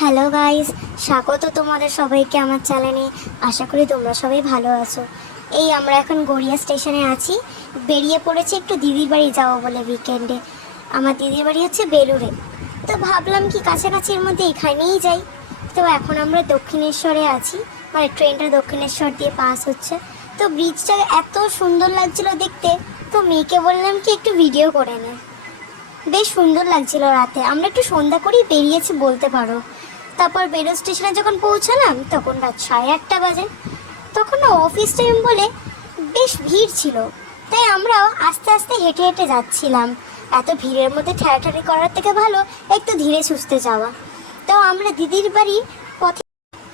Hello guys, স্বাগত তোমাদের সবাইকে আমার চ্যানেলে। আশা করি তোমরা সবাই ভালো আছো। এই আমরা এখন গড়িয়া স্টেশনে আছি, বেরিয়ে পড়েছি একটু দিদির বাড়ি যাবো বলে উইকেন্ডে। আমার দিদির বাড়ি হচ্ছে বেলুড়ে, তো ভাবলাম কি কাছাকাছির মধ্যে এখানেই যাই। তো এখন আমরা দক্ষিণেশ্বরে আছি, মানে ট্রেনটা দক্ষিণেশ্বর দিয়ে পাস হচ্ছে। তো ব্রিজটা এত সুন্দর লাগছিল দেখতে, তো মেয়েকে বললাম কি একটু ভিডিও করে নে। বেশ সুন্দর লাগছিল রাতে, আমরা একটু সন্ধ্যা করেই বেরিয়েছি বলতে পারো। তারপর বেলুড় স্টেশনে যখন পৌঁছালাম তখন রাত 1:30 বাজে। তখন না অফিস টাইম বলে বেশ ভিড় ছিল, তাই আমরাও আস্তে আস্তে হেঁটে হেঁটে যাচ্ছিলাম। এত ভিড়ের মধ্যে ঠেলাঠেলি করার থেকে ভালো একটু ধীরে সুস্থে যাওয়া। তো আমরা দিদির বাড়ির পথে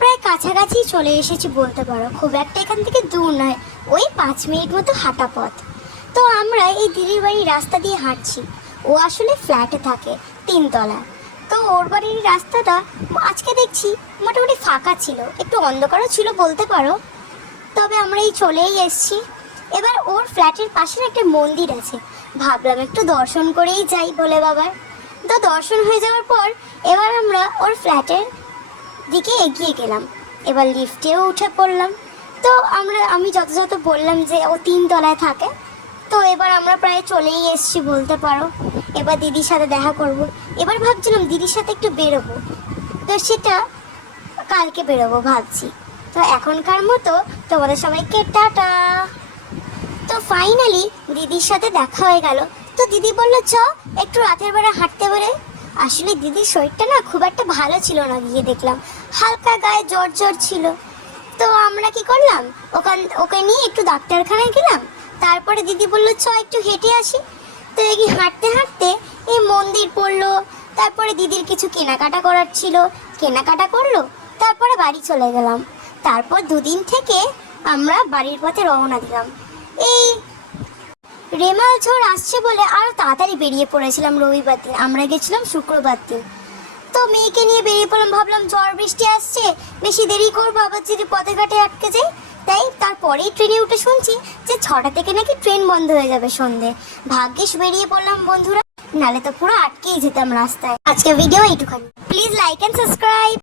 প্রায় কাছাকাছি চলে এসেছি বলতে পারো, খুব একটা এখান থেকে দূর নয়, ওই 5 মিনিট মতো হাঁটা পথ। তো আমরা এই দিদির বাড়ির রাস্তা দিয়ে হাঁটছি। ও আসলে ফ্ল্যাটে থাকে 3 তলায়। তো ওর বাড়ির রাস্তাটা আজকে দেখছি মোটামুটি ফাঁকা ছিল, একটু অন্ধকারও ছিল বলতে পারো। তবে আমরা এই চলেই এসেছি। এবার ওর ফ্ল্যাটের পাশে একটা মন্দির আছে, ভাবলাম একটু দর্শন করেই যাই বলে বাবার। তো দর্শন হয়ে যাওয়ার পর এবার আমরা ওর ফ্ল্যাটের দিকে এগিয়ে গেলাম। এবার লিফটেও উঠে পড়লাম। তো আমি যত বললাম যে ও 3 তলায় থাকে। তো এবার আমরা প্রায় চলেই এসেছি বলতে পারো। এবার দিদির সাথে দেখা করব। এবার ভাবছিলাম দিদির সাথে একটু বেরোবো, তো সেটা কালকে বেরোবো ভাবছি। তো এখনকার মতো তোমাদের সবাইকে টাটা। তো ফাইনালি দিদির সাথে দেখা হয়ে গেল। তো দিদি বললো চ একটু রাতের বেলা হাঁটতে বেরোই। আসলে দিদির শরীরটা না খুব একটা ভালো ছিল না, গিয়ে দেখলাম হালকা গায়ে জ্বর জ্বর ছিল। তো আমরা কি করলাম, ওকে নিয়ে একটু ডাক্তারখানায় গেলাম। তারপরে দিদি বললো চ একটু হেঁটে আসি। তো এগিয়ে হাঁটতে হাঁটতে এই মন্দির পড়লো। তারপরে দিদির কিছু কেনাকাটা করার ছিল, কেনাকাটা করলো। তারপরে বাড়ি চলে গেলাম। তারপর 2 দিন থেকে আমরা বাড়ির পথে রওনা দিলাম। এই রেমাল ঝড় আসছে বলে আরও তাড়াতাড়ি বেরিয়ে পড়েছিলাম রবিবার দিন, আমরা গেছিলাম শুক্রবার দিন। তো মেয়েকে নিয়ে বেরিয়ে পড়লাম, ভাবলাম ঝড় বৃষ্টি আসছে, বেশি দেরি করবো আবার যদি পথে ঘাটে আটকে যাই। তাই তারপরেই ট্রেনে উঠে শুনছি যে 6টা থেকে নাকি ট্রেন বন্ধ হয়ে যাবে সন্ধে। ভাগ্যিস বেরিয়ে পড়লাম বন্ধুরা, নালে তো পুরো আটকেই যেতাম রাস্তায়। আজকে ভিডিও এইটুখানি, প্লিজ লাইক অ্যান্ড সাবস্ক্রাইব।